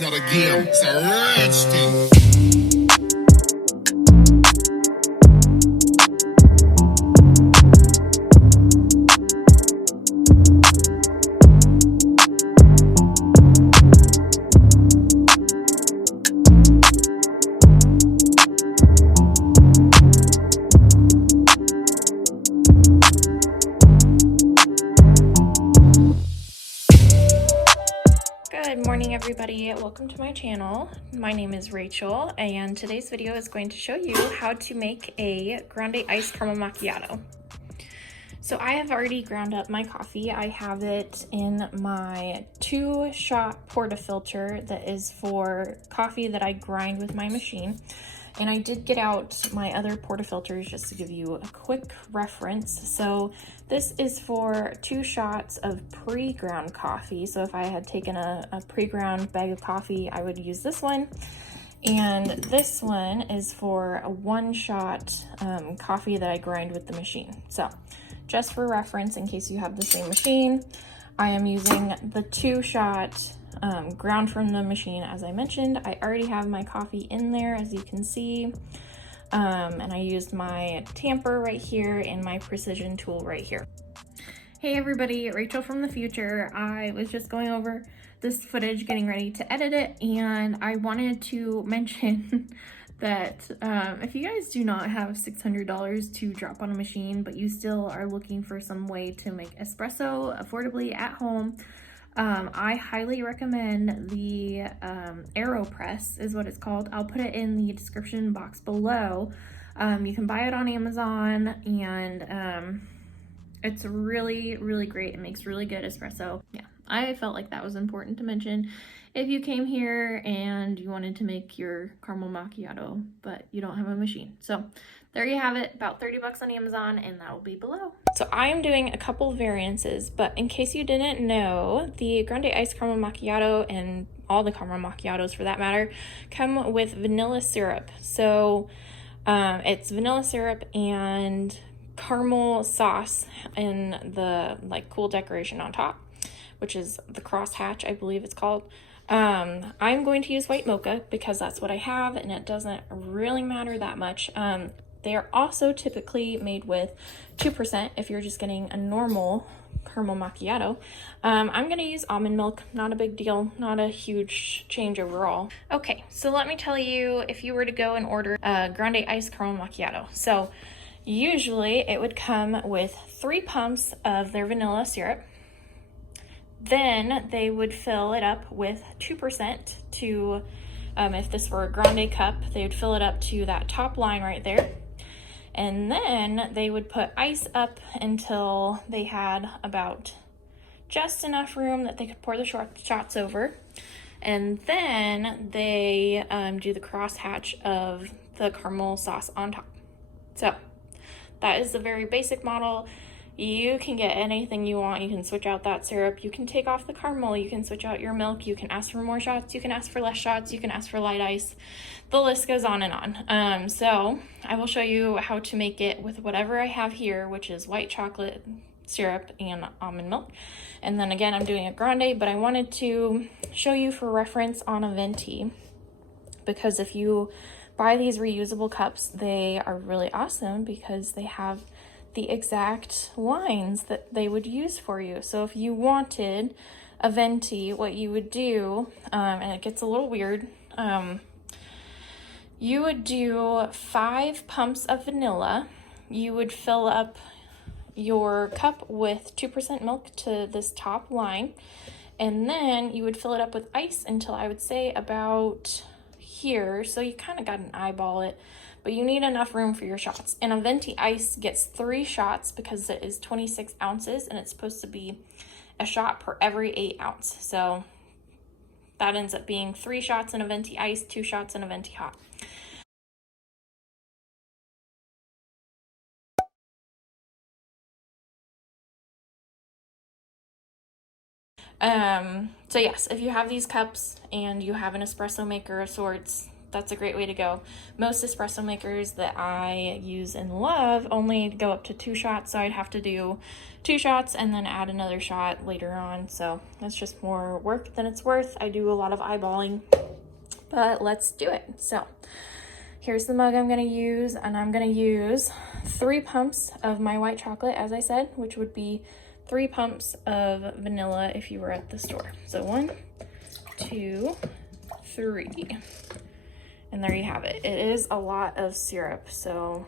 It's not a game, it's a rich thing. Good morning, everybody. Welcome to my channel. My name is Rachel, and today's video is going to show you how to make a grande iced caramel macchiato. So I have already ground up my coffee. I have it in my 2-shot portafilter that is for coffee that I grind with my machine. And I did get out my other portafilters just to give you a quick reference. So this is for 2 shots of pre-ground coffee. So if I had taken a pre-ground bag of coffee, I would use this one. And this one is for a 1-shot coffee that I grind with the machine. So just for reference, in case you have the same machine, I am using the 2-shot ground from the machine. As I mentioned, I already have my coffee in there, as you can see, and I used my tamper right here and my precision tool right here. Hey everybody, Rachel from the future. I was just going over this footage, getting ready to edit it, and I wanted to mention that if you guys do not have $600 to drop on a machine, but you still are looking for some way to make espresso affordably at home, I highly recommend the AeroPress is what it's called. I'll put it in the description box below. You can buy it on Amazon, and it's really, really great. It makes really good espresso. Yeah, I felt like that was important to mention if you came here and you wanted to make your caramel macchiato, but you don't have a machine. So there you have it, about 30 bucks on Amazon, and that will be below. So I am doing a couple variances, but in case you didn't know, the grande iced caramel macchiato, and all the caramel macchiatos for that matter, come with vanilla syrup. So it's vanilla syrup and caramel sauce in the cool decoration on top, which is the crosshatch, I believe it's called. I'm going to use white mocha because that's what I have, and it doesn't really matter that much. They are also typically made with 2% if you're just getting a normal caramel macchiato. I'm going to use almond milk, not a big deal, not a huge change overall. Okay, so let me tell you, if you were to go and order a grande iced caramel macchiato. So usually it would come with 3 pumps of their vanilla syrup. Then they would fill it up with 2% to, if this were a grande cup, they would fill it up to that top line right there. And then they would put ice up until they had about just enough room that they could pour the shots over. And then they do the crosshatch of the caramel sauce on top. So that is the very basic model. You can get anything you want. You can switch out that syrup. You can take off the caramel. You can switch out your milk. You can ask for more shots. You can ask for less shots. You can ask for light ice. The list goes on and on. So I will show you how to make it with whatever I have here, which is white chocolate syrup and almond milk. And then again, I'm doing a grande, but I wanted to show you for reference on a venti, because if you buy these reusable cups, they are really awesome because they have the exact lines that they would use for you. So if you wanted a venti, what you would do, and it gets a little weird, you would do 5 pumps of vanilla. You would fill up your cup with 2% milk to this top line, and then you would fill it up with ice until I would say about here. So you kind of got an eyeball it, but you need enough room for your shots. And a venti ice gets 3 shots because it is 26 ounces, and it's supposed to be a shot per every 8 ounce. So that ends up being 3 shots in a venti ice, 2 shots in a venti hot. So yes, if you have these cups and you have an espresso maker of sorts, that's a great way to go. Most espresso makers that I use and love only go up to 2 shots, so I'd have to do 2 shots and then add another shot later on. So that's just more work than it's worth. I do a lot of eyeballing, but let's do it. So here's the mug I'm gonna use, and I'm gonna use 3 pumps of my white chocolate, as I said, which would be 3 pumps of vanilla if you were at the store. So 1, 2, 3. And there you have it. It is a lot of syrup, so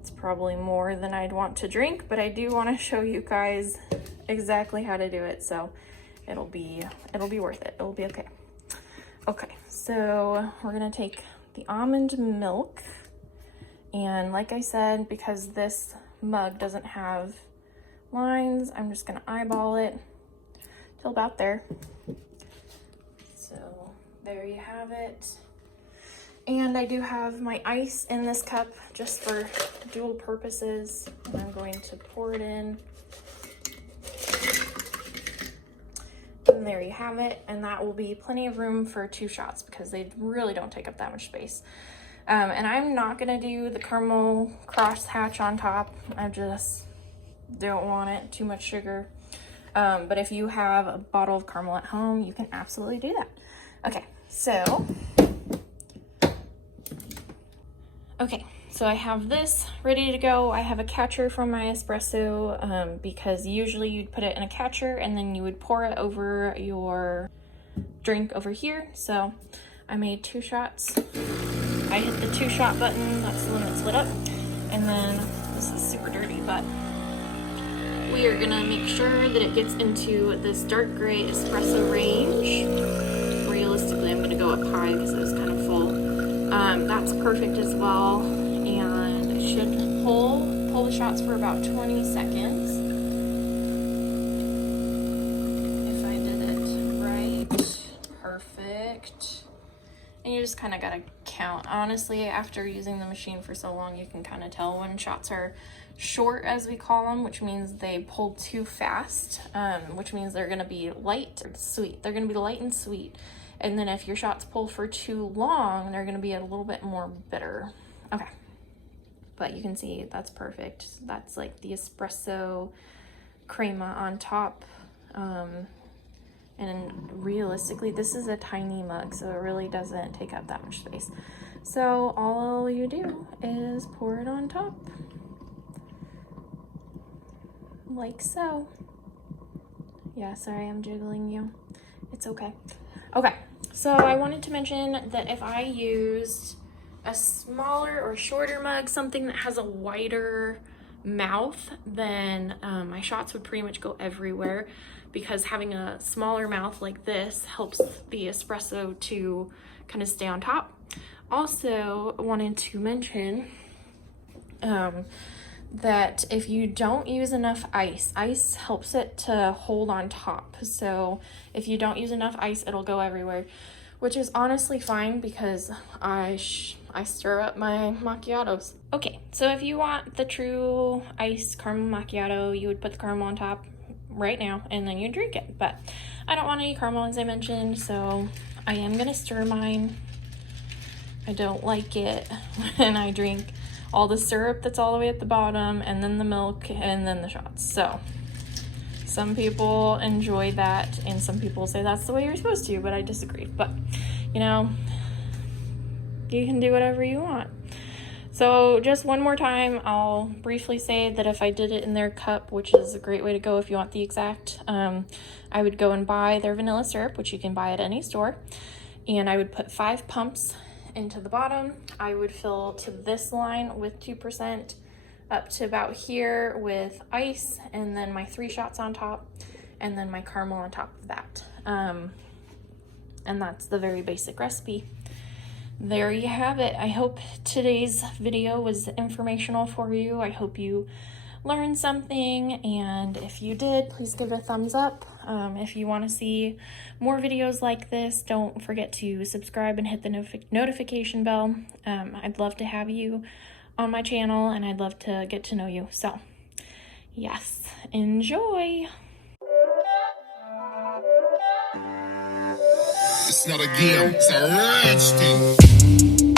it's probably more than I'd want to drink, but I do want to show you guys exactly how to do it, so it'll be worth it. It'll be okay. Okay, so we're gonna take the almond milk, and like I said, because this mug doesn't have lines, I'm just gonna eyeball it till about there. So there you have it. And I do have my ice in this cup just for dual purposes, and I'm going to pour it in. And there you have it, and that will be plenty of room for 2 shots because they really don't take up that much space. And I'm not gonna do the caramel crosshatch on top. I just don't want it, too much sugar. But if you have a bottle of caramel at home, you can absolutely do that. Okay, so I have this ready to go. I have a catcher from my espresso because usually you'd put it in a catcher and then you would pour it over your drink over here. So I made 2 shots. I hit the 2-shot button, that's the one that's lit up. And then, this is super dirty, but we are gonna make sure that it gets into this dark gray espresso range. Realistically, I'm gonna go up high because it was kind of full. That's perfect as well, and it should pull the shots for about 20 seconds. If I did it right, perfect. And you just kind of gotta count. Honestly, after using the machine for so long, you can kind of tell when shots are short, as we call them, which means they pull too fast, which means they're gonna be light or sweet. They're gonna be light and sweet. And then if your shots pull for too long, they're gonna be a little bit more bitter. Okay, but you can see that's perfect. That's like the espresso crema on top. And realistically, this is a tiny mug, so it really doesn't take up that much space. So all you do is pour it on top, like so. Yeah, sorry, I'm jiggling you. It's okay. Okay, so I wanted to mention that if I used a smaller or shorter mug, something that has a wider mouth, then my shots would pretty much go everywhere, because having a smaller mouth like this helps the espresso to kind of stay on top. Also wanted to mention that if you don't use enough ice helps it to hold on top. So if you don't use enough ice, it'll go everywhere, which is honestly fine because I stir up my macchiatos. Okay, so if you want the true iced caramel macchiato, you would put the caramel on top right now and then you drink it. But I don't want any caramel, as I mentioned, so I am gonna stir mine. I don't like it when I drink all the syrup that's all the way at the bottom and then the milk and then the shots. So some people enjoy that and some people say that's the way you're supposed to, but I disagree. But you know, you can do whatever you want. So just one more time, I'll briefly say that if I did it in their cup, which is a great way to go if you want the exact, I would go and buy their vanilla syrup, which you can buy at any store, and I would put 5 pumps into the bottom. I would fill to this line with 2%, up to about here with ice, and then my 3 shots on top, and then my caramel on top of that. And that's the very basic recipe. There you have it. I hope today's video was informational for you. I hope you learned something, and if you did, please give it a thumbs up. If you want to see more videos like this, don't forget to subscribe and hit the notification bell. I'd love to have you on my channel, and I'd love to get to know you. So yes, enjoy. It's not a game, it's a rich thing.